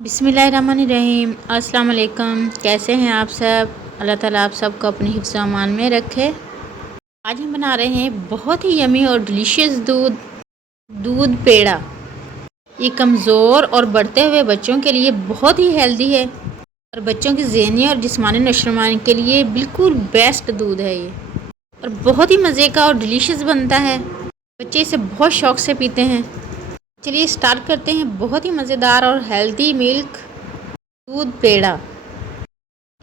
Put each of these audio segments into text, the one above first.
बिस्मिल्लाहिर्रहमानिर्रहीम। अस्सलाम वालेकुम। कैसे हैं आप सब? अल्लाह ताला आप सबको अपनी हिफ्ज़ व अमान में रखे। आज हम बना रहे हैं बहुत ही यमी और डिलीशियस दूध पेड़ा। ये कमज़ोर और बढ़ते हुए बच्चों के लिए बहुत ही हेल्दी है और बच्चों की ज़हनी और जिस्मानी नशोनुमा के लिए बिल्कुल बेस्ट दूध है ये, और बहुत ही मज़े का और डिलीशियस बनता है। बच्चे इसे बहुत शौक़ से पीते हैं। चलिए स्टार्ट करते हैं बहुत ही मज़ेदार और हेल्दी मिल्क दूध पेड़ा।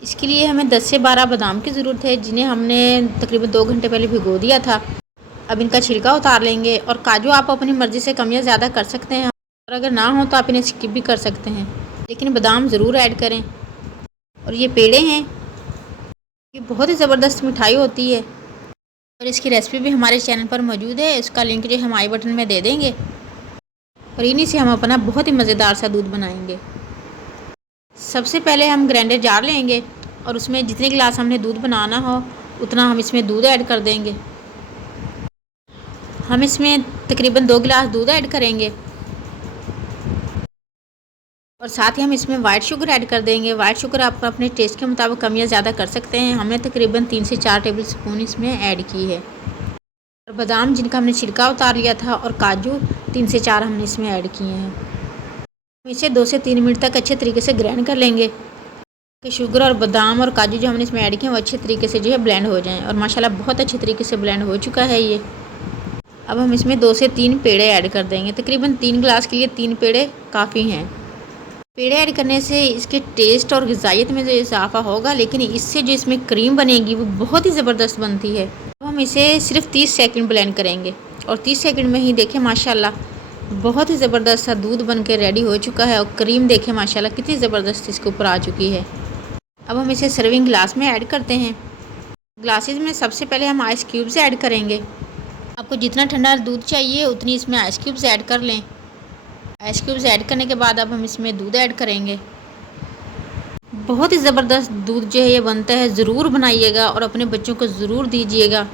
इसके लिए हमें 10 से 12 बादाम की ज़रूरत है, जिन्हें हमने तकरीबन 2 घंटे पहले भिगो दिया था। अब इनका छिलका उतार लेंगे। और काजू आप अपनी मर्ज़ी से कम या ज़्यादा कर सकते हैं, और अगर ना हो तो आप इन्हें स्किप भी कर सकते हैं, लेकिन बादाम ज़रूर ऐड करें। और ये पेड़े हैं, ये बहुत ही ज़बरदस्त मिठाई होती है और इसकी रेसिपी भी हमारे चैनल पर मौजूद है। इसका लिंक जो हम आई बटन में दे देंगे, और इन्हीं से हम अपना बहुत ही मज़ेदार सा दूध बनाएंगे। सबसे पहले हम ग्राइंडर जार लेंगे और उसमें जितने गिलास हमने दूध बनाना हो उतना हम इसमें दूध ऐड कर देंगे। हम इसमें तकरीबन 2 गिलास दूध ऐड करेंगे और साथ ही हम इसमें वाइट शुगर ऐड कर देंगे। वाइट शुगर आप अपने टेस्ट के मुताबिक कम या ज़्यादा कर सकते हैं। हमने तकरीबन 3 से 4 टेबल स्पून इसमें ऐड की है। और बादाम जिनका हमने छिलका उतार लिया था और काजू 3 से 4 हमने इसमें ऐड किए हैं। इसे 2 से 3 मिनट तक अच्छे तरीके से ग्राइंड कर लेंगे कि शुगर और बादाम और काजू जो हमने इसमें ऐड किए हैं वो अच्छे तरीके से जो है ब्लेंड हो जाएं। और माशाल्लाह बहुत अच्छे तरीके से ब्लेंड हो चुका है ये। अब हम इसमें 2 से 3 पेड़े ऐड कर देंगे। तकरीबन 3 गिलास के लिए 3 पेड़े काफ़ी हैं। पेड़े ऐड करने से इसके टेस्ट और ग़िज़ाइयत में जो इजाफा होगा, लेकिन इससे जो इसमें क्रीम बनेगी वो बहुत ही ज़बरदस्त बनती है। अब हम इसे सिर्फ 30 सेकंड ब्लेंड करेंगे और 30 सेकंड में ही देखें माशाल्लाह बहुत ही ज़बरदस्त सा दूध बन के रेडी हो चुका है। और क्रीम देखें माशाल्लाह कितनी ज़बरदस्त इसके ऊपर आ चुकी है। अब हम इसे सर्विंग ग्लास में ऐड करते हैं। ग्लासेस में सबसे पहले हम आइस क्यूब्स ऐड करेंगे। आपको जितना ठंडा दूध चाहिए उतनी इसमें आइस क्यूब्स ऐड कर लें। आइस क्यूब्स ऐड करने के बाद अब हम इसमें दूध ऐड करेंगे। बहुत ही ज़बरदस्त दूध जो है ये बनता है, ज़रूर बनाइएगा और अपने बच्चों को ज़रूर दीजिएगा।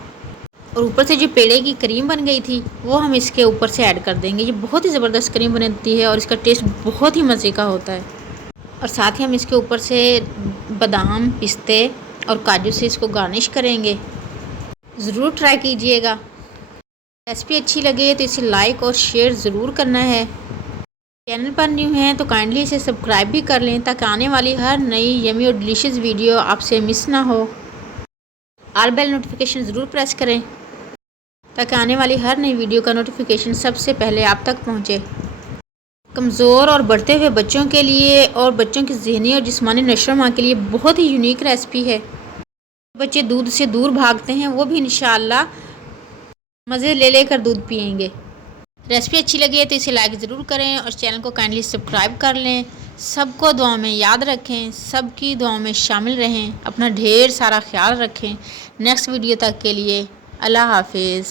और ऊपर से जो पेड़े की क्रीम बन गई थी वो हम इसके ऊपर से ऐड कर देंगे। ये बहुत ही ज़बरदस्त क्रीम बनती है और इसका टेस्ट बहुत ही मज़े का होता है। और साथ ही हम इसके ऊपर से बादाम, पिस्ते और काजू से इसको गार्निश करेंगे। ज़रूर ट्राई कीजिएगा। रेसिपी अच्छी लगे तो इसे लाइक और शेयर ज़रूर करना है। चैनल पर न्यू हैं तो काइंडली इसे सब्सक्राइब भी कर लें, ताकि आने वाली हर नई यमी और डिलीशियस वीडियो आपसे मिस ना हो। ऑल बेल नोटिफिकेशन ज़रूर प्रेस करें, ताकि आने वाली हर नई वीडियो का नोटिफिकेशन सबसे पहले आप तक पहुंचे। कमज़ोर और बढ़ते हुए बच्चों के लिए और बच्चों की ज़हनी और जिस्मानी नशोनुमा के लिए बहुत ही यूनिक रेसिपी है। बच्चे दूध से दूर भागते हैं, वो भी इंशाअल्लाह मज़े ले लेकर दूध पिएंगे। रेसिपी अच्छी लगी है तो इसे लाइक ज़रूर करें और चैनल को काइंडली सब्सक्राइब कर लें। सबको दुआ में याद रखें, सबकी दुआ में शामिल रहें। अपना ढेर सारा ख्याल रखें। नेक्स्ट वीडियो तक के लिए अल्लाह हाफिज़।